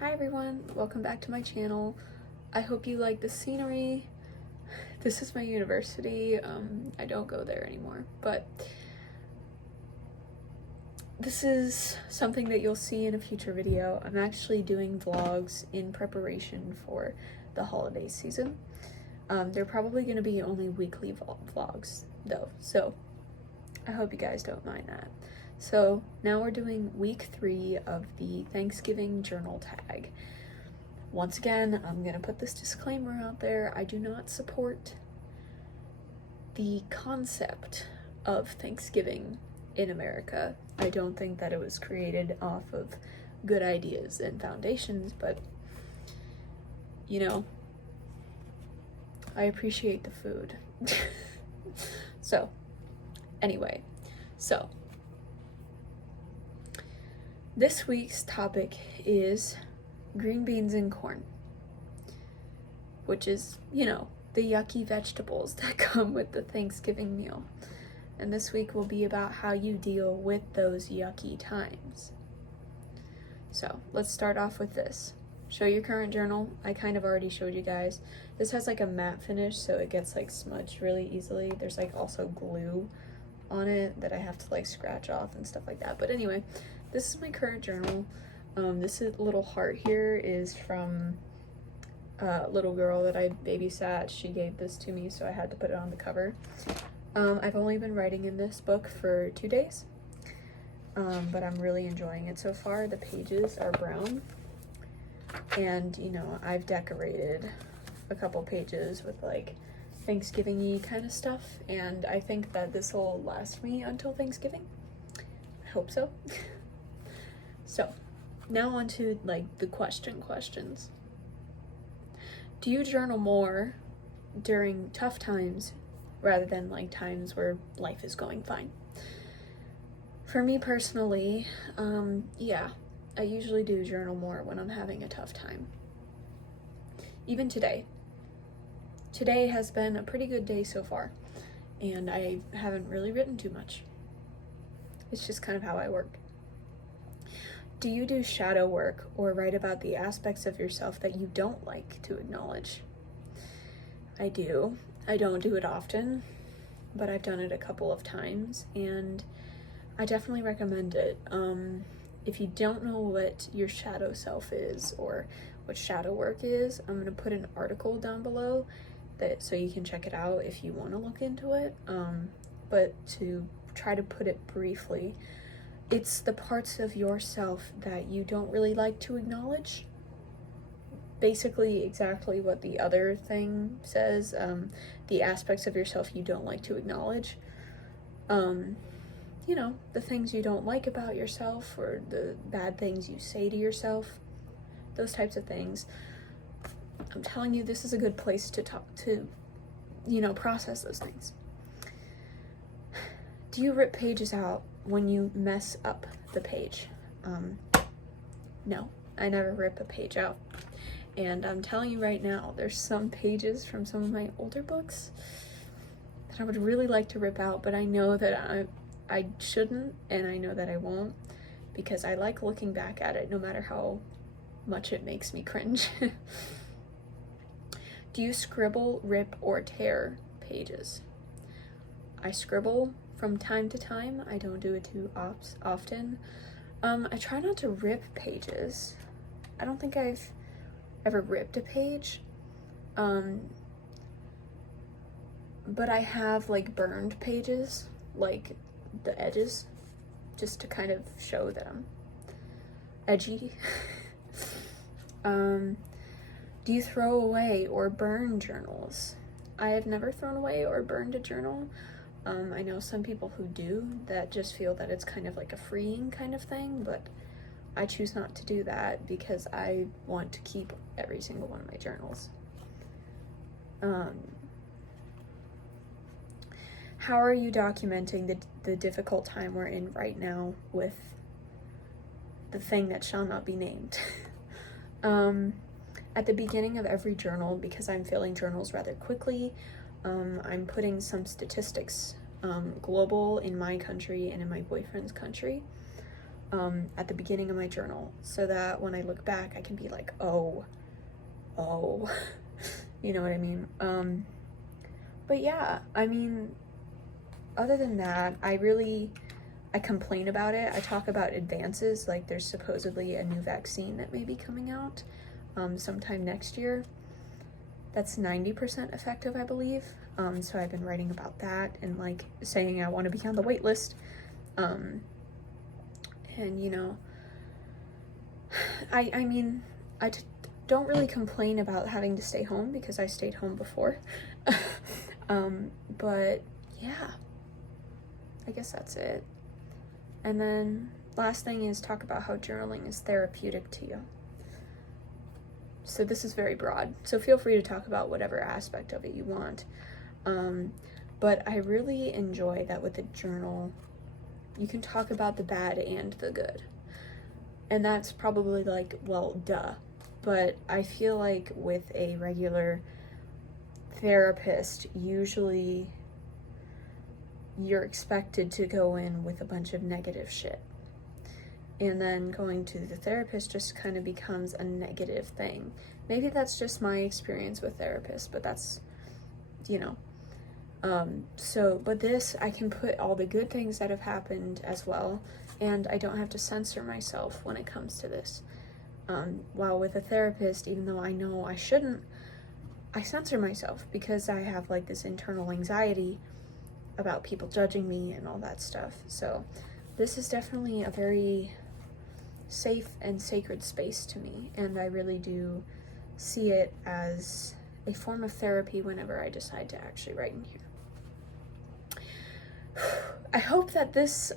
Hi everyone, welcome back to my channel. I hope you like the scenery. This is my university. I don't go there anymore, but this is something that you'll see in a future video. I'm actually doing vlogs in preparation for the holiday season. They're probably going to be only weekly vlogs though, so I hope you guys don't mind that. So now we're doing week 3 of the Thanksgiving journal tag. Once again, I'm gonna put this disclaimer out there. I do not support the concept of Thanksgiving in America. I don't think that it was created off of good ideas and foundations, but you know, I appreciate the food. So anyway, this week's topic is green beans and corn, which is, you know, the yucky vegetables that come with the Thanksgiving meal. And this week will be about how you deal with those yucky times. So let's start off with this. Show your current journal. I kind of already showed you guys. This has like a matte finish, so it gets like smudged really easily. There's like also glue on it that I have to like scratch off and stuff like that. But anyway, this is my current journal. This little heart here is from a little girl that I babysat. She gave this to me, so I had to put it on the cover. I've only been writing in this book for 2 days, but I'm really enjoying it so far. The pages are brown, and you know, I've decorated a couple pages with like Thanksgiving-y kind of stuff, and I think that this will last me until Thanksgiving. I hope so. So now on to like the questions. Do you journal more during tough times rather than like times where life is going fine? For me personally, yeah, I usually do journal more when I'm having a tough time. Even today. Today has been a pretty good day so far, and I haven't really written too much. It's just kind of how I work. Do you do shadow work or write about the aspects of yourself that you don't like to acknowledge? I do. I don't do it often, but I've done it a couple of times, and I definitely recommend it. If you don't know what your shadow self is or what shadow work is, I'm going to put an article down below so you can check it out if you want to look into it. But to try to put it briefly, it's the parts of yourself that you don't really like to acknowledge. Basically exactly what the other thing says, the aspects of yourself you don't like to acknowledge. You know, the things you don't like about yourself or the bad things you say to yourself, those types of things. I'm telling you, this is a good place to talk to, you know, process those things. Do you rip pages out when you mess up the page? No, I never rip a page out. And I'm telling you right now, there's some pages from some of my older books that I would really like to rip out, but I know that I shouldn't, and I know that I won't, because I like looking back at it no matter how much it makes me cringe. Do you scribble, rip, or tear pages? I scribble from time to time. I don't do it too often. I try not to rip pages. I don't think I've ever ripped a page. But I have like burned pages, like the edges, just to kind of show that I'm edgy. Do you throw away or burn journals? I have never thrown away or burned a journal. I know some people who do that just feel that it's kind of like a freeing kind of thing, but I choose not to do that because I want to keep every single one of my journals. How are you documenting the difficult time we're in right now with the thing that shall not be named? At the beginning of every journal, because I'm filling journals rather quickly, I'm putting some statistics, global in my country and in my boyfriend's country. at the beginning of my journal, so that when I look back, I can be like, oh, you know what I mean? But yeah, I mean, other than that, I complain about it. I talk about advances, like there's supposedly a new vaccine that may be coming out sometime next year. That's 90% effective, I believe. So I've been writing about that and like saying I want to be on the wait list. And you know, I mean, don't really complain about having to stay home because I stayed home before. But yeah, I guess that's it. And then last thing is talk about how journaling is therapeutic to you. So this is very broad, so feel free to talk about whatever aspect of it you want. But I really enjoy that with a journal, you can talk about the bad and the good. And that's probably like, well, duh. But I feel like with a regular therapist, usually you're expected to go in with a bunch of negative shit. And then going to the therapist just kind of becomes a negative thing. Maybe that's just my experience with therapists, but that's, you know. But this, I can put all the good things that have happened as well, and I don't have to censor myself when it comes to this. While with a therapist, even though I know I shouldn't, I censor myself because I have like this internal anxiety about people judging me and all that stuff. So this is definitely a very safe and sacred space to me, and I really do see it as a form of therapy whenever I decide to actually write in here. I hope that this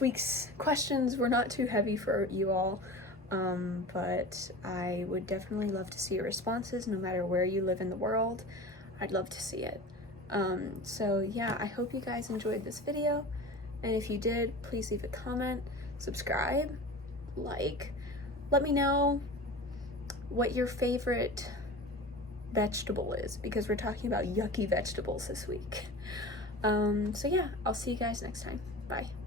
week's questions were not too heavy for you all, but I would definitely love to see your responses no matter where you live in the world. I'd love to see it. So yeah, I hope you guys enjoyed this video, and if you did, please leave a comment, subscribe, like, let me know what your favorite vegetable is, because we're talking about yucky vegetables this week. So yeah, I'll see you guys next time. Bye.